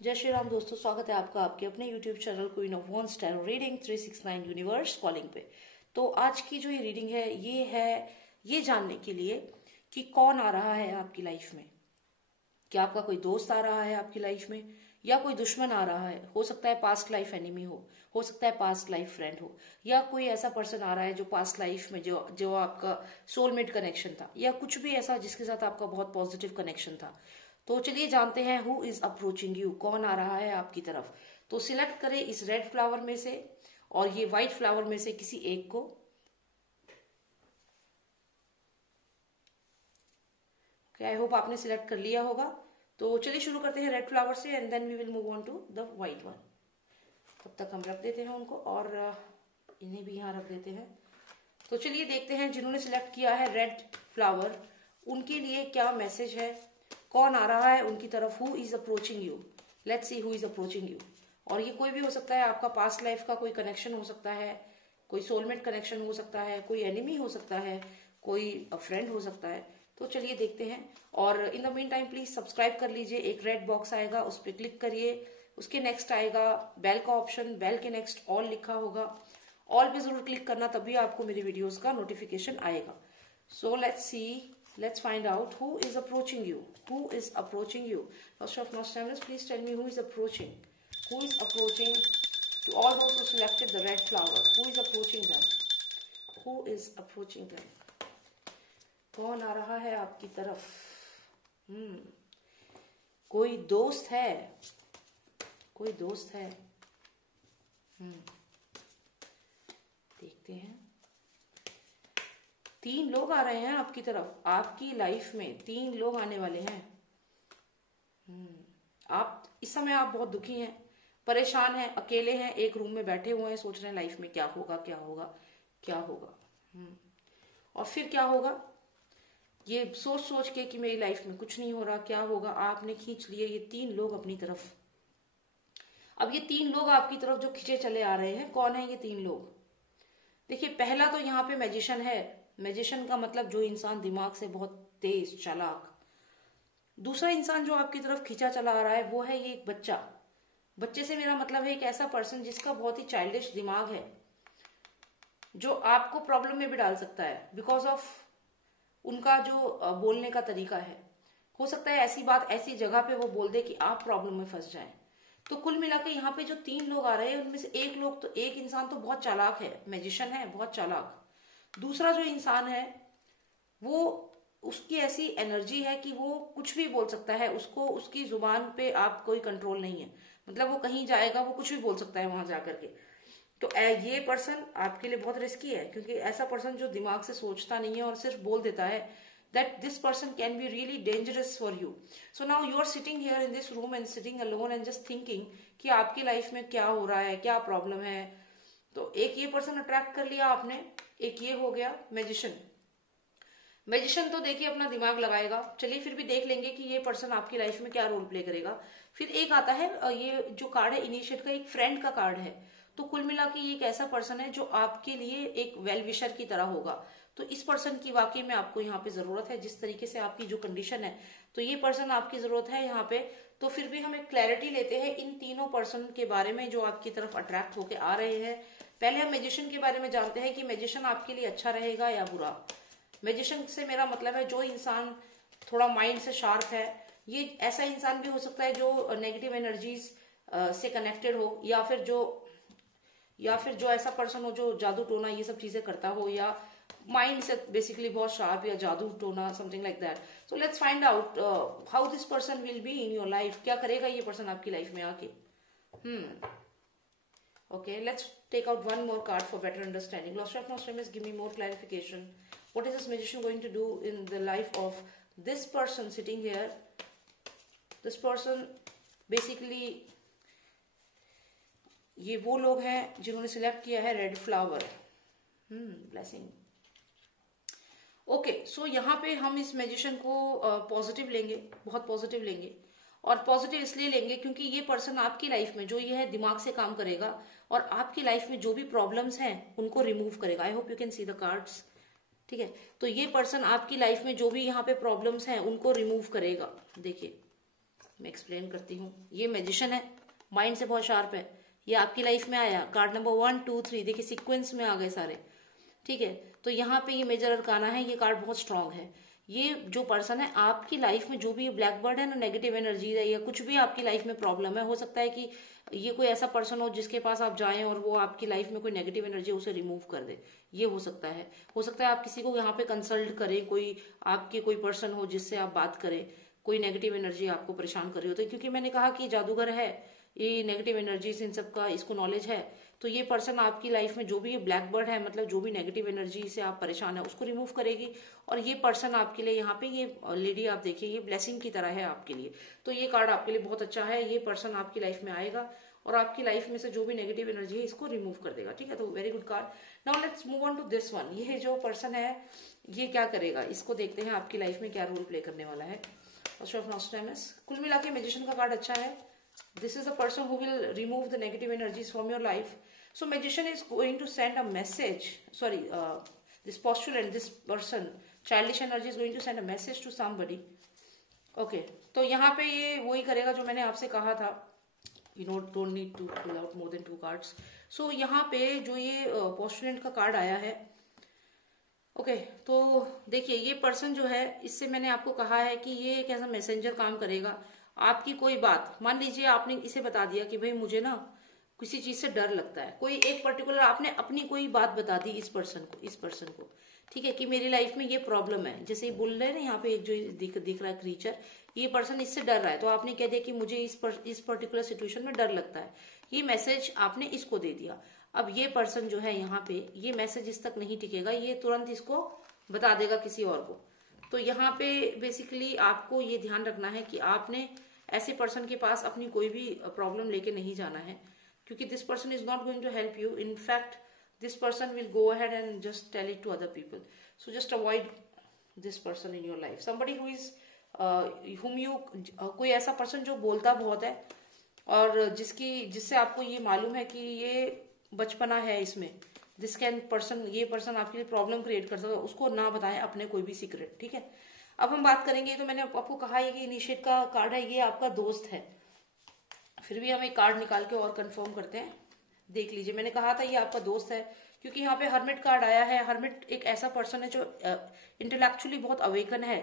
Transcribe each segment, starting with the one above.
जय श्री राम दोस्तों, स्वागत है आपका आपके अपने YouTube channel queen of wands tarot reading 369 universe calling पे। तो आज की जो ये रीडिंग है ये जानने के लिए कि कौन आ रहा है आपकी लाइफ में। क्या आपका कोई दोस्त आ रहा है आपकी लाइफ में या कोई दुश्मन आ रहा है। हो सकता है पास्ट लाइफ एनिमी हो सकता है पास्ट लाइफ फ्रेंड हो, या कोई ऐसा पर्सन आ रहा है जो पास्ट लाइफ में जो आपका सोलमेट कनेक्शन था, या कुछ भी ऐसा जिसके साथ आपका बहुत पॉजिटिव कनेक्शन था। तो चलिए जानते हैं हु इज अप्रोचिंग यू, कौन आ रहा है आपकी तरफ। तो सिलेक्ट करें इस रेड फ्लावर में से और ये व्हाइट फ्लावर में से किसी एक को। आई होप आपने सिलेक्ट कर लिया होगा। तो चलिए शुरू करते हैं रेड फ्लावर से and then we will move on to the white one. तब तक हम रख देते हैं उनको और इन्हें भी यहाँ रख देते हैं। तो चलिए देखते हैं जिन्होंने सिलेक्ट किया है रेड फ्लावर, उनके लिए क्या मैसेज है, कौन आ रहा है उनकी तरफ। Who is approaching you, let's see who is approaching you. और ये कोई भी हो सकता है, आपका पास्ट लाइफ का कोई कनेक्शन हो सकता है, कोई सोलमेट कनेक्शन हो सकता है, कोई एनिमी हो सकता है, कोई फ्रेंड हो सकता है। तो चलिए देखते हैं। और in the mean time please subscribe कर लीजिए। एक रेड बॉक्स आएगा, उस पर क्लिक करिए। उसके नेक्स्ट आएगा बेल का ऑप्शन, बेल के नेक्स्ट ऑल लिखा होगा। ऑल पे जरूर क्लिक करना, तभी आपको मेरी वीडियोस का नोटिफिकेशन आएगा। So let's see, let's find out who is approaching you. Who is approaching you? First of Nostradamus, please tell me who is approaching. Who is approaching to all those who selected the red flower? Who is approaching them? Who is approaching them? कौन आ रहा है आपकी तरफ? कोई दोस्त है, कोई दोस्त है। देखते हैं। 3 लोग आ रहे हैं आपकी तरफ। आपकी लाइफ में 3 लोग आने वाले हैं। आप इस समय आप बहुत दुखी हैं, परेशान हैं, अकेले हैं, एक रूम में बैठे हुए हैं, सोच रहे हैं लाइफ में क्या होगा क्या होगा क्या होगा। और फिर क्या होगा, ये सोच सोच के कि मेरी लाइफ में कुछ नहीं हो रहा, क्या होगा, आपने खींच लिए ये 3 लोग अपनी तरफ। अब ये 3 लोग आपकी तरफ जो खींचे चले आ रहे हैं, कौन है ये 3 लोग? देखिए, पहला तो यहाँ पे मैजिशियन है। मैजिशियन का मतलब जो इंसान दिमाग से बहुत तेज चालाक। दूसरा इंसान जो आपकी तरफ खींचा चला आ रहा है वो है ये एक बच्चा। बच्चे से मेरा मतलब है एक ऐसा पर्सन जिसका बहुत ही चाइल्डिश दिमाग है, जो आपको प्रॉब्लम में भी डाल सकता है बिकॉज ऑफ उनका जो बोलने का तरीका है। हो सकता है ऐसी बात ऐसी जगह पे वो बोल दे कि आप प्रॉब्लम में फंस जाएं। तो कुल मिला के यहाँ पे जो 3 लोग आ रहे हैं उनमें से एक इंसान तो बहुत चालाक है, मैजिशियन है, बहुत चालाक। दूसरा जो इंसान है वो, उसकी ऐसी एनर्जी है कि वो कुछ भी बोल सकता है, उसको उसकी जुबान पे आप कोई कंट्रोल नहीं है। मतलब वो कहीं जाएगा, वो कुछ भी बोल सकता है वहां जाकर के। तो ये पर्सन आपके लिए बहुत रिस्की है, क्योंकि ऐसा पर्सन जो दिमाग से सोचता नहीं है और सिर्फ बोल देता है, that this person can be really dangerous for you. So now you are sitting here in this room and sitting alone and just thinking कि आपकी लाइफ में क्या हो रहा है, क्या प्रॉब्लम है। तो एक ये पर्सन अट्रैक्ट कर लिया आपने, एक ये हो गया मैजिशियन। मैजिशियन तो देखिए अपना दिमाग लगाएगा। चलिए फिर भी देख लेंगे कि ये पर्सन आपकी लाइफ में क्या रोल प्ले करेगा। फिर एक आता है, ये जो कार्ड है इनिशिएट का, एक फ्रेंड का कार्ड है। तो कुल मिला के ये एक ऐसा पर्सन है जो आपके लिए एक वेल विशर की तरह होगा। तो इस पर्सन की वाकई में आपको यहाँ पे जरूरत है, जिस तरीके से आपकी जो कंडीशन है, तो ये पर्सन आपकी जरूरत है यहाँ पे। तो फिर भी हम एक क्लैरिटी लेते हैं इन तीनों पर्सन के बारे में जो आपकी तरफ अट्रैक्ट होके आ रहे हैं। पहले हम मैजिशियन के बारे में जानते हैं कि मैजिशियन आपके लिए अच्छा रहेगा या बुरा। मैजिशियन से मेरा मतलब है जो इंसान थोड़ा माइंड से शार्प है। ये ऐसा इंसान भी हो सकता है जो नेगेटिव एनर्जीज से कनेक्टेड हो, या फिर जो ऐसा पर्सन हो जो जादू टोना ये सब चीजें करता हो, या माइंड से बेसिकली बहुत शार्प, या जादू टोना, something like that. So let's find out how this person will be in your life. क्या करेगा ये पर्सन आपकी लाइफ में आके। Okay, let's take out one more card for better understanding. Lord of Nostradamus, give me more clarification. What is this magician going to do in the life of this person sitting here? This person basically, ये वो लोग हैं जिन्होंने select किया है red flower. Blessing. Okay, सो यहाँ पे हम इस मैजिशियन को पॉजिटिव लेंगे, बहुत पॉजिटिव लेंगे। और पॉजिटिव इसलिए लेंगे क्योंकि ये पर्सन आपकी लाइफ में जो ये है दिमाग से काम करेगा और आपकी लाइफ में जो भी प्रॉब्लम्स हैं उनको रिमूव करेगा। I hope you can see the cards. ठीक है, तो ये पर्सन आपकी लाइफ में जो भी यहाँ पे प्रॉब्लम्स हैं उनको रिमूव करेगा। देखिए मैं एक्सप्लेन करती हूँ। ये मैजिशियन है, माइंड से बहुत शार्प है, ये आपकी लाइफ में आया, कार्ड नंबर 1 2 3 देखिए सीक्वेंस में आ गए सारे, ठीक है। तो यहाँ पे ये मेजर अरकाना है, ये कार्ड बहुत स्ट्रांग है। ये जो पर्सन है आपकी लाइफ में, जो भी ब्लैक बर्ड है ना, नेगेटिव एनर्जी है या कुछ भी आपकी लाइफ में प्रॉब्लम है, हो सकता है कि ये कोई ऐसा पर्सन हो जिसके पास आप जाएं और वो आपकी लाइफ में कोई नेगेटिव एनर्जी उसे रिमूव कर दे, ये हो सकता है। हो सकता है आप किसी को यहाँ पे कंसल्ट करें, कोई आपके कोई पर्सन हो जिससे आप बात करें, कोई नेगेटिव एनर्जी आपको परेशान कर रही हो। तो क्योंकि मैंने कहा कि जादूगर है, ये नेगेटिव एनर्जीज इन सब का इसको नॉलेज है, तो ये पर्सन आपकी लाइफ में जो भी ये ब्लैक बर्ड है, मतलब जो भी नेगेटिव एनर्जी से आप परेशान है उसको रिमूव करेगी। और ये पर्सन आपके लिए, यहाँ पे ये लेडी आप देखिए, ये ब्लेसिंग की तरह है आपके लिए। तो ये कार्ड आपके लिए बहुत अच्छा है। ये पर्सन आपकी लाइफ में आएगा और आपकी लाइफ में से जो भी नेगेटिव एनर्जी है इसको रिमूव कर देगा, ठीक है। तो very good card. Now let's move on to this one. ये जो पर्सन है ये क्या करेगा, इसको देखते हैं आपकी लाइफ में क्या रोल प्ले करने वाला है। कुल मिला के मैजिशियन का कार्ड अच्छा है। This is the person who will remove the negative energies from your life. So magician is going to send a message. Sorry, this postulant, this person, childish energy is going to send a message to somebody. Okay, तो यहाँ पे ये वही करेगा जो मैंने आपसे कहा था. You know, don't need to pull out more than 2 cards. So यहाँ पे जो ये postulant का कार्ड आया है, ओके तो देखिए ये पर्सन जो है, इससे मैंने आपको कहा है कि ये एक ऐसा मैसेंजर काम करेगा। आपकी कोई बात, मान लीजिए आपने इसे बता दिया कि भाई मुझे ना किसी चीज से डर लगता है, कोई एक पर्टिकुलर आपने अपनी कोई बात बता दी इस पर्सन को, ठीक है, कि मेरी लाइफ में ये प्रॉब्लम है। जैसे ये बोल रहे हैं ना यहाँ पे, एक जो दिख रहा है क्रीचर, ये पर्सन इससे डर रहा है, तो आपने कह दिया कि मुझे इस पर्टिकुलर सिचुएशन में डर लगता है। ये मैसेज आपने इसको दे दिया। अब ये पर्सन जो है यहाँ पे, ये मैसेज इस तक नहीं टिकेगा, ये तुरंत इसको बता देगा किसी और को। तो यहाँ पे बेसिकली आपको ये ध्यान रखना है कि आपने ऐसे पर्सन के पास अपनी कोई भी प्रॉब्लम लेके नहीं जाना है, क्योंकि this person is not going to help you. In fact this person will go ahead and just tell it to other people. So just avoid this person in your life. Somebody who is whom you, कोई ऐसा person जो बोलता बहुत है और जिससे आपको ये मालूम है कि ये बचपना है इसमें, दिस कैन पर्सन, ये पर्सन आपके लिए प्रॉब्लम क्रिएट कर सकता है, उसको ना बताएं अपने कोई भी सीक्रेट, ठीक है। अब हम बात करेंगे, तो मैंने आपको कहा है कि इनिशिएट का कार्ड है, ये आपका दोस्त है। फिर भी हम एक कार्ड निकाल के और कंफर्म करते हैं, देख लीजिए। मैंने कहा था ये आपका दोस्त है, क्योंकि यहाँ पे हर्मिट कार्ड आया है। हर्मिट एक ऐसा पर्सन है जो इंटेलेक्चुअली बहुत अवेकन है,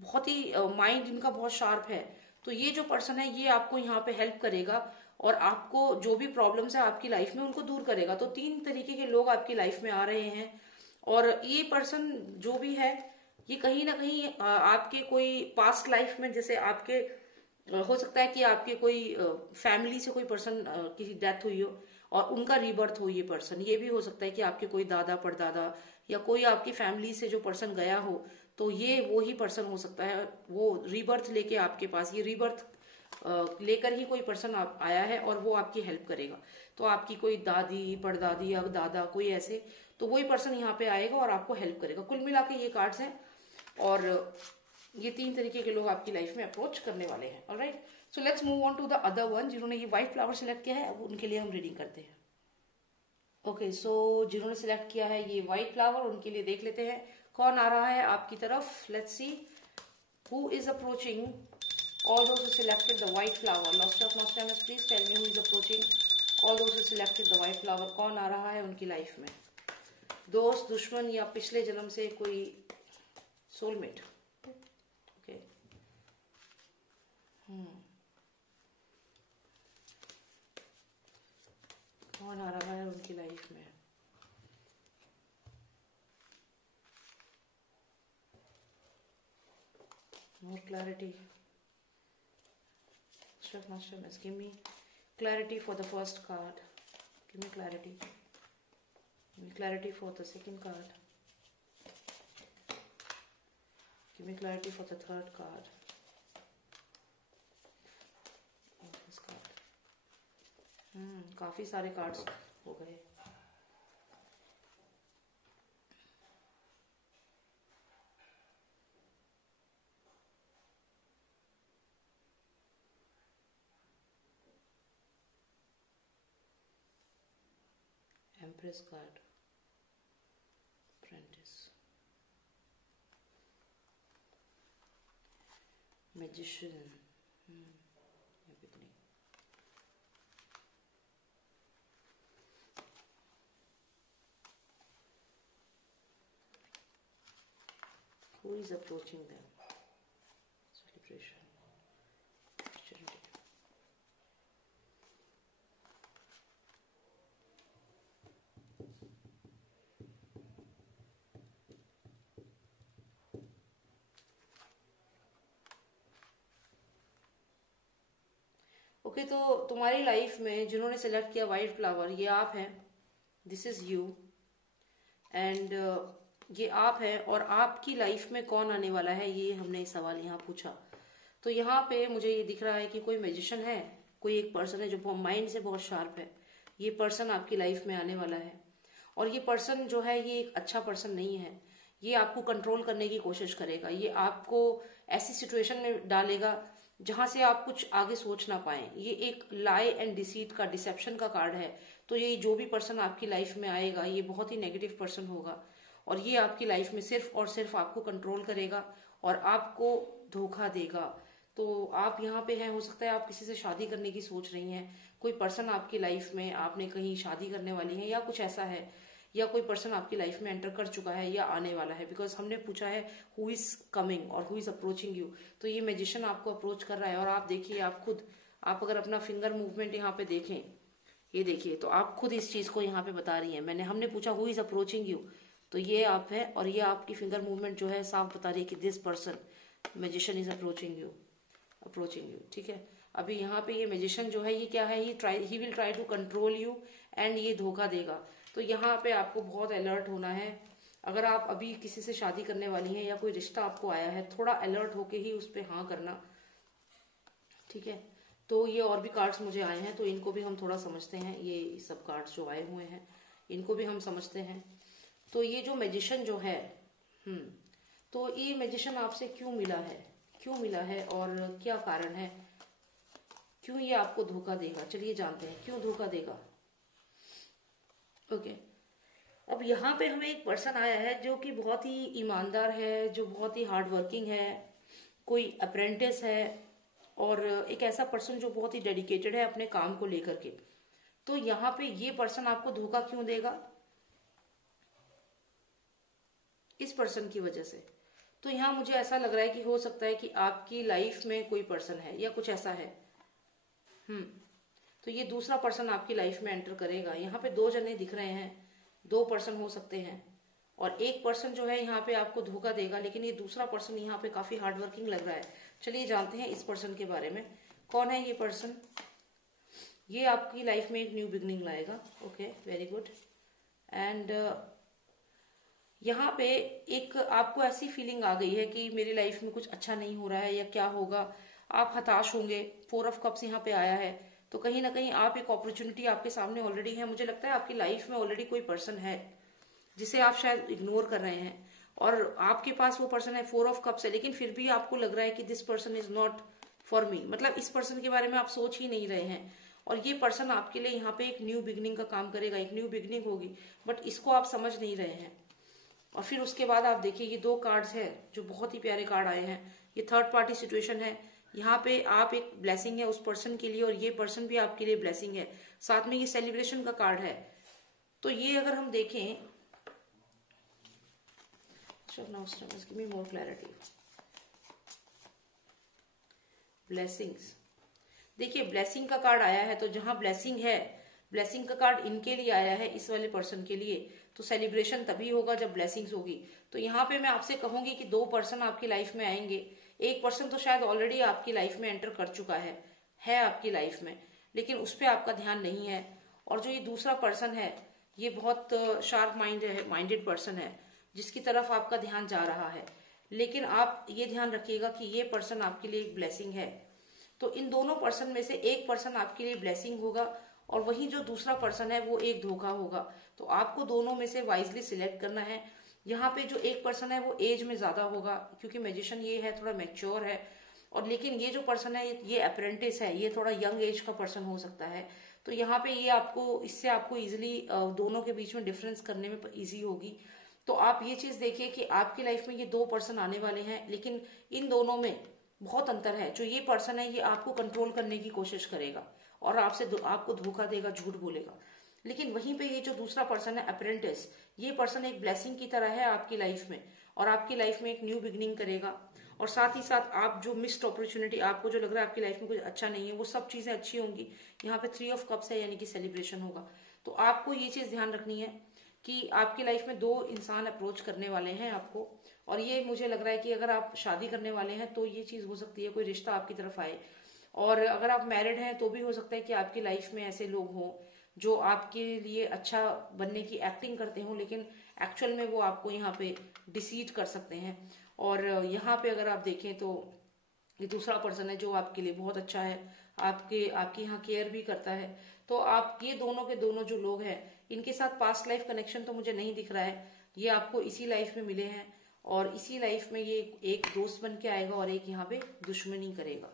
बहुत ही माइंड इनका बहुत शार्प है। तो ये जो पर्सन है ये आपको यहाँ पे हेल्प करेगा और आपको जो भी प्रॉब्लम्स है आपकी लाइफ में उनको दूर करेगा। तो 3 तरीके के लोग आपकी लाइफ में आ रहे हैं, और ये पर्सन जो भी है ये कहीं ना कहीं आपके कोई पास्ट लाइफ में, जैसे आपके हो सकता है कि आपके कोई फैमिली से कोई पर्सन की डेथ हुई हो और उनका रीबर्थ हो। ये पर्सन, ये भी हो सकता है कि आपके कोई दादा परदादा या कोई आपकी फैमिली से जो पर्सन गया हो, तो ये वो ही पर्सन हो सकता है। वो रीबर्थ लेके आपके पास, ये रीबर्थ लेकर ही कोई पर्सन आया है और वो आपकी हेल्प करेगा। तो आपकी कोई दादी परदादी या दादा कोई ऐसे, तो वही पर्सन यहाँ पे आएगा और आपको हेल्प करेगा। कुल मिला के ये कार्ड्स हैं, और ये 3 तरीके के लोग आपकी लाइफ में अप्रोच करने वाले हैं। Alright, so let's move on to the other one. जिन्होंने ये व्हाइट फ्लावर सिलेक्ट किया है उनके लिए हम रीडिंग करते हैं। ओके, सो जिन्होंने सिलेक्ट किया है ये व्हाइट फ्लावर, उनके लिए देख लेते हैं कौन आ रहा है आपकी तरफ। Let's see who is approaching all those who selected the white flower. Lord of Nostradamus, please tell me who is approaching all those who selected the white flower. कौन आ रहा है उनकी लाइफ में, दोस्त, दुश्मन या पिछले जन्म से कोई सोलमेट। ओके, कौन आ रहा है उनकी लाइफ में। More clarity. Nostradamus, give me clarity for the first card. Give me clarity. Give me clarity for the second card. Give me clarity for the third card. Oh, this card. काफी सारे cards हो गए। Empress card, Apprentice, Magician, beginning. Who is approaching them? Celebration. Opportunity. Okay, तो तुम्हारी life में जिन्होंने select किया white flower, ये आप हैं, दिस इज यू, एंड ये आप हैं। और आपकी लाइफ में कौन आने वाला है, ये हमने सवाल यहाँ पूछा। तो यहाँ पे मुझे ये दिख रहा है कि कोई मैजिशियन है, कोई एक पर्सन है जो माइंड से बहुत शार्प है। ये पर्सन आपकी लाइफ में आने वाला है, और ये पर्सन जो है ये एक अच्छा पर्सन नहीं है। ये आपको कंट्रोल करने की कोशिश करेगा, ये आपको ऐसी सिचुएशन में डालेगा जहां से आप कुछ आगे सोच ना पाए। ये एक लाई एंड डिसीट का, डिसेप्शन का कार्ड है। तो ये जो भी पर्सन आपकी लाइफ में आएगा ये बहुत ही नेगेटिव पर्सन होगा, और ये आपकी लाइफ में सिर्फ और सिर्फ आपको कंट्रोल करेगा और आपको धोखा देगा। तो आप यहाँ पे हैं, हो सकता है आप किसी से शादी करने की सोच रही हैं, कोई पर्सन आपकी लाइफ में, आपने कहीं शादी करने वाली है या कुछ ऐसा है, या कोई पर्सन आपकी लाइफ में एंटर कर चुका है या आने वाला है। बिकॉज हमने पूछा है हु इज कमिंग और हु इज अप्रोचिंग यू। तो ये मैजिशियन आपको अप्रोच कर रहा है, और आप देखिए, आप खुद, आप अगर अपना फिंगर मूवमेंट यहाँ पे देखें, ये देखिए, तो आप खुद इस चीज को यहाँ पे बता रही हैं। हमने पूछा हु इज अप्रोचिंग यू, तो ये आप है, और ये आपकी फिंगर मूवमेंट जो है साफ बता रही है कि this person magician is approaching you, ठीक है। अभी यहाँ पे ये मैजिशियन जो है ये क्या है, he will try to control you and ये धोखा देगा। तो यहाँ पे आपको बहुत अलर्ट होना है। अगर आप अभी किसी से शादी करने वाली हैं या कोई रिश्ता आपको आया है, थोड़ा अलर्ट होके ही उस पर हाँ करना, ठीक है। तो ये और भी कार्ड्स मुझे आए हैं, तो इनको भी हम थोड़ा समझते हैं। ये सब कार्ड्स जो आए हुए हैं इनको भी हम समझते हैं। तो ये जो मैजिशियन जो है, तो ये मैजिशियन आपसे क्यों मिला है और क्या कारण है, क्यों ये आपको धोखा देगा। चलिए जानते हैं क्यों धोखा देगा। ओके, अब यहाँ पे हमें एक पर्सन आया है जो कि बहुत ही ईमानदार है, जो बहुत ही हार्ड वर्किंग है, कोई अप्रेंटिस है, और एक ऐसा पर्सन जो बहुत ही डेडिकेटेड है अपने काम को लेकर के। तो यहाँ पे ये पर्सन आपको धोखा क्यों देगा, इस पर्सन की वजह से। तो यहाँ मुझे ऐसा लग रहा है कि हो सकता है कि आपकी लाइफ में कोई पर्सन है या कुछ ऐसा है। तो ये दूसरा पर्सन आपकी लाइफ में एंटर करेगा। यहाँ पे 2 जने दिख रहे हैं, 2 पर्सन हो सकते हैं, और एक पर्सन जो है यहाँ पे आपको धोखा देगा, लेकिन ये दूसरा पर्सन यहाँ पे काफी हार्डवर्किंग लग रहा है। चलिए जानते हैं इस पर्सन के बारे में। कौन है ये पर्सन, ये आपकी लाइफ में एक न्यू बिगनिंग लाएगा। Okay, very good. एंड यहाँ पे एक आपको ऐसी फीलिंग आ गई है कि मेरी लाइफ में कुछ अच्छा नहीं हो रहा है या क्या होगा, आप हताश होंगे। 4 ऑफ कप्स यहाँ पे आया है, तो कहीं ना कहीं आप एक अपॉर्चुनिटी आपके सामने ऑलरेडी है। मुझे लगता है आपकी लाइफ में ऑलरेडी कोई पर्सन है जिसे आप शायद इग्नोर कर रहे हैं, और आपके पास वो पर्सन है, 4 ऑफ कप्स है, लेकिन फिर भी आपको लग रहा है कि this person is not for me. मतलब इस पर्सन के बारे में आप सोच ही नहीं रहे हैं, और ये पर्सन आपके लिए यहाँ पे एक न्यू बिगनिंग का काम करेगा, एक न्यू बिगनिंग होगी, बट इसको आप समझ नहीं रहे हैं। और फिर उसके बाद आप देखिए ये 2 कार्ड्स है जो बहुत ही प्यारे कार्ड आए हैं। ये थर्ड पार्टी सिचुएशन है, यहाँ पे आप एक ब्लेसिंग है उस पर्सन के लिए, और ये पर्सन भी आपके लिए ब्लेसिंग है। साथ में ये सेलिब्रेशन का कार्ड है। तो ये अगर हम देखें, give me more clarity. Blessings, देखिए ब्लेसिंग का कार्ड आया है, तो जहां ब्लेसिंग है, ब्लेसिंग का कार्ड इनके लिए आया है, इस वाले पर्सन के लिए, तो सेलिब्रेशन तभी होगा जब ब्लेसिंग्स होगी। तो यहाँ पे मैं आपसे कहूंगी कि 2 पर्सन आपकी लाइफ में आएंगे। एक पर्सन तो शायद ऑलरेडी आपकी लाइफ में एंटर कर चुका है आपकी लाइफ में, लेकिन उस पर आपका ध्यान नहीं है। और जो ये दूसरा पर्सन है, ये बहुत शार्प माइंडेड पर्सन है, जिसकी तरफ आपका ध्यान जा रहा है। लेकिन आप ये ध्यान रखिएगा कि ये पर्सन आपके लिए एक ब्लेसिंग है। तो इन दोनों पर्सन में से एक पर्सन आपके लिए ब्लेसिंग होगा, और वही जो दूसरा पर्सन है वो एक धोखा होगा। तो आपको दोनों में से वाइजली सिलेक्ट करना है। यहाँ पे जो एक पर्सन है वो एज में ज्यादा होगा, क्योंकि मैजिशियन ये है थोड़ा मैच्योर है, और लेकिन ये जो पर्सन है ये अप्रेंटिस है, ये थोड़ा यंग एज का पर्सन हो सकता है। तो यहाँ पे ये आपको, इससे आपको इजिली दोनों के बीच में डिफरेंस करने में इजी होगी। तो आप ये चीज देखिए कि आपकी लाइफ में ये 2 पर्सन आने वाले हैं, लेकिन इन दोनों में बहुत अंतर है। जो ये पर्सन है ये आपको कंट्रोल करने की कोशिश करेगा और आपको धोखा देगा, झूठ बोलेगा। लेकिन वहीं पे ये जो दूसरा पर्सन है अप्रेंटिस, ये पर्सन एक ब्लेसिंग की तरह है आपकी लाइफ में, और आपकी लाइफ में एक न्यू बिगिनिंग करेगा। और साथ ही साथ आप जो मिस्ड अपॉर्चुनिटी, आपको जो लग रहा है आपकी लाइफ में कुछ अच्छा नहीं है, वो सब चीजें अच्छी होंगी। यहाँ पे 3 ऑफ कप्स है, यानी कि सेलिब्रेशन होगा। तो आपको ये चीज ध्यान रखनी है कि आपकी लाइफ में 2 इंसान अप्रोच करने वाले हैं आपको, और ये मुझे लग रहा है कि अगर आप शादी करने वाले हैं तो ये चीज हो सकती है, कोई रिश्ता आपकी तरफ आए। और अगर आप मैरिड हैं तो भी हो सकता है कि आपकी लाइफ में ऐसे लोग हों जो आपके लिए अच्छा बनने की एक्टिंग करते हों, लेकिन एक्चुअल में वो आपको यहाँ पे डिसीट कर सकते हैं। और यहाँ पे अगर आप देखें तो ये दूसरा पर्सन है जो आपके लिए बहुत अच्छा है, आपकी यहाँ केयर भी करता है। तो आप ये दोनों के दोनों जो लोग हैं, इनके साथ पास्ट लाइफ कनेक्शन तो मुझे नहीं दिख रहा है। ये आपको इसी लाइफ में मिले हैं और इसी लाइफ में ये एक दोस्त बन के आएगा और एक यहाँ पे दुश्मनी करेगा।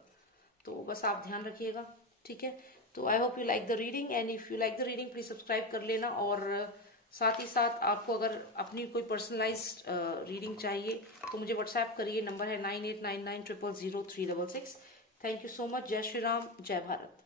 तो बस आप ध्यान रखिएगा, ठीक है। तो I hope you like the reading, and if you like the reading please subscribe कर लेना। और साथ ही साथ आपको अगर अपनी कोई पर्सनलाइज्ड रीडिंग चाहिए तो मुझे व्हाट्सएप करिए, नंबर है 9899000366। Thank you so much. जय श्री राम, जय भारत।